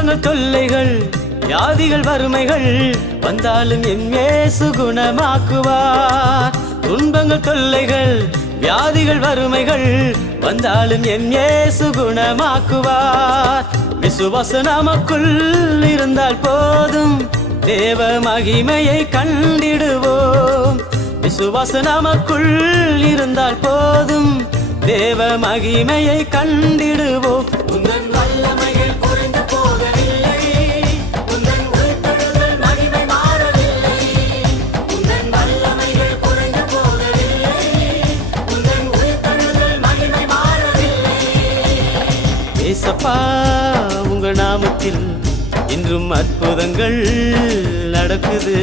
துன்பங்கள் தொல்லைகள் வியாதிகள் வறுமைகள் வந்தாலும் என் இயேசு குணமாக்குவார். துன்பங்கள் தொல்லைகள் வியாதிகள் வறுமைகள் வந்தாலும் என் இயேசு குணமாக்குவார். விசுவாச நமக்குள் இருந்தால் போதும் தேவ மகிமையை கண்டிடுவோம். விசுவாச நமக்குள் இருந்தால் போதும் தேவ மகிமையை கண்டிடுவோம். உந்தன் வல்லமைகள் குறைந்து போகவில்லை, உந்தன் உயிர்த்தெழுதல் மகிமை மாறவில்லை. உந்தன் வல்லமைகள் குறைந்து போகவில்லை, உந்தன் உயிர்த்தெழுதல் மகிமை மாறவில்லை. ஏசப்பா உங்க நாமத்தில் இன்றும் அற்புதங்கள் நடக்குது.